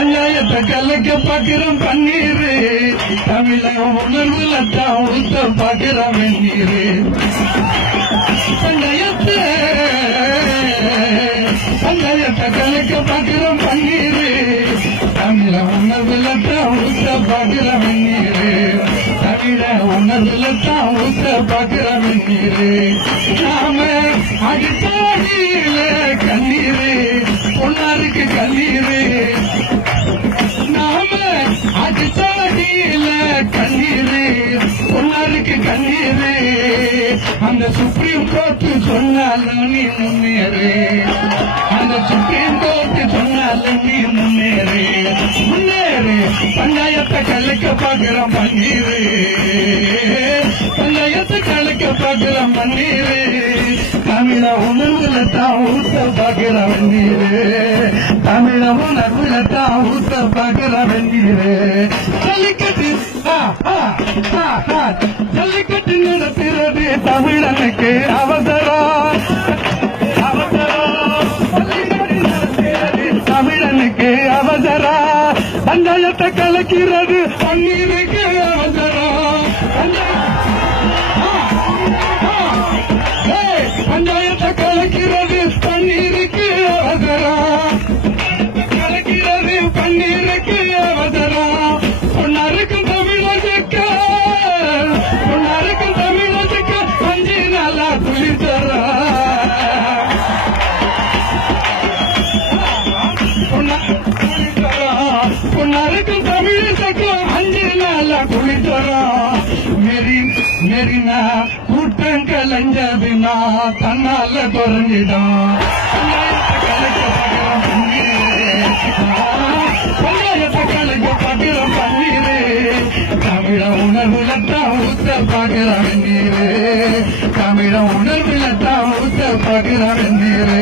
பஞ்சாயத்தை கலைக்க பாக்குறோம் பன்னீரு தமிழ உணர்வுல தான் ஊத்த பாக்குறோம் வெந்நீரு பஞ்சாயத்தை கலைக்க பாக்குறோம் பன்னீரு தமிழ உணர்வுல தான் ஊத்த பாக்குறோம் வெந்நீரு தமிழ உணர்வுல தான் ஊத்த பாக்குறோம் வெந்நீரு நாம அடித்தாடியில கண்ணீரு பொன்னாருக்கு கண்ணீரு நாம அடித்தாடியில கண்ணீரு பொன்னாருக்கு கண்ணீரு அந்த சுப்ரீம் கோர்ட்டு சொன்னாலும் நீ முன்னேறு அந்த சுப்ரீம் கோர்ட்டு சொன்னாலும் நீ முன்னேறு முன்னேறு பஞ்சாயத்தை கலைக்க பாக்குறோம் பன்னீரு பஞ்சாயத்தை கலைக்க பாக்குறோம் பன்னீரு தமிழ உணர்வுல தான் ஊத்த பாக்குற வெந்நீரு தமிழ உணர்வுல தான் ஊத்த பாக்குற வெந்நீரு ஜல்லிக்கட்டு ஜல்லிக்கட்டு நடத்துறது தமிழனுக்கு அவசரம் தமிழனுக்கு அவசரம் பஞ்சாயத்தை கலக்கிறது பன்னீருக்கு அவசரம் பஞ்சாயத்தை கலக்கிறது பன்னீருக்கு அவசரம் கலக்கிறது பன்னீருக்கு அவசரம் பொன்னாருக்கும் தமிழனுக்கு பொன்னாருக்கும் தமிழனுக்கு 5 நாளா குளிர்தரா பொன்னாருக்கும் தமிழனுக்கு 5 நாளா குளிர்தரா மெரினா கூட்டம் கலைஞ்சதுனா தன்னால குறைஞ்சிடும் பஞ்சாயத்தை கலைக்க பாக்குறோம் பன்னீரு தமிழ உணர்வுல தான் ஊத்த பாக்குற வெந்நீரு தமிழ உணர்வுல தான் ஊத்த பாக்குற வெந்நீரு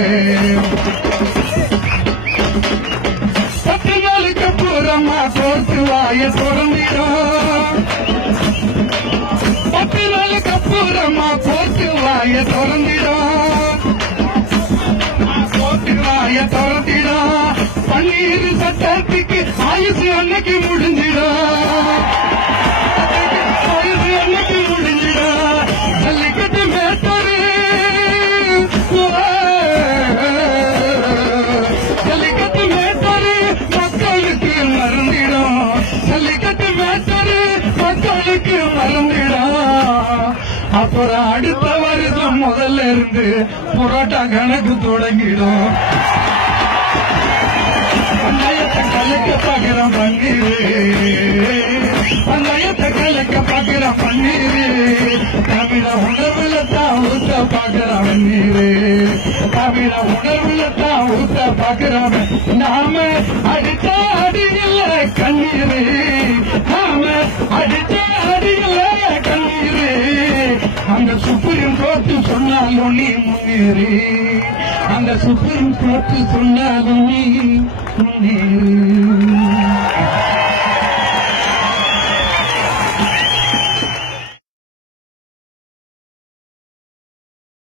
10 நாளுக்கு அப்புறமா கோர்த்து வாய திறந்திடும் 10 நாளுக்கு அப்புறமா கோர்த்து வாய திறந்திடும் கோர்த்து வாய திறந்திடும் பன்னீர் சட்டத்துக்கு ஆயுசு அன்னைக்கு முடிஞ்சிடும் ஆயுசு அன்னைக்கு முடிஞ்சிடும் ஜல்லிக்கட்டு மேட்டரு ஜல்லிக்கட்டு மேட்டரு மக்களுக்கு மறந்திடும் ஜல்லிக்கட்டு மேட்டரு மக்களுக்கு மறந்திடும் அப்புறம் அடுத்த வருஷம் முதல்ல இருந்து புரோட்டா கணக்கு தொடங்கிடும் பஞ்சாயத்தை கலைக்க பாக்குறோம் பன்னீரு பஞ்சாயத்தை கலைக்க பாக்குறோம் பன்னீரு தமிழ உணர்வுல தான் ஊத்த பாக்குறோம் வெந்நீரு தமிழ உணர்வுல தான் ஊத்த பாக்குறோம் நாம அடித்த அடியில கண்ணீரு நாம அடித்த அடியில கண்ணீரு அந்த சுப்ரீம் கோர்ட்டு சொன்னாலும் நீ முன்னேறு அந்த சுப்ரீம் கோர்ட்டு சொன்னாலும் நீ முன்னேறு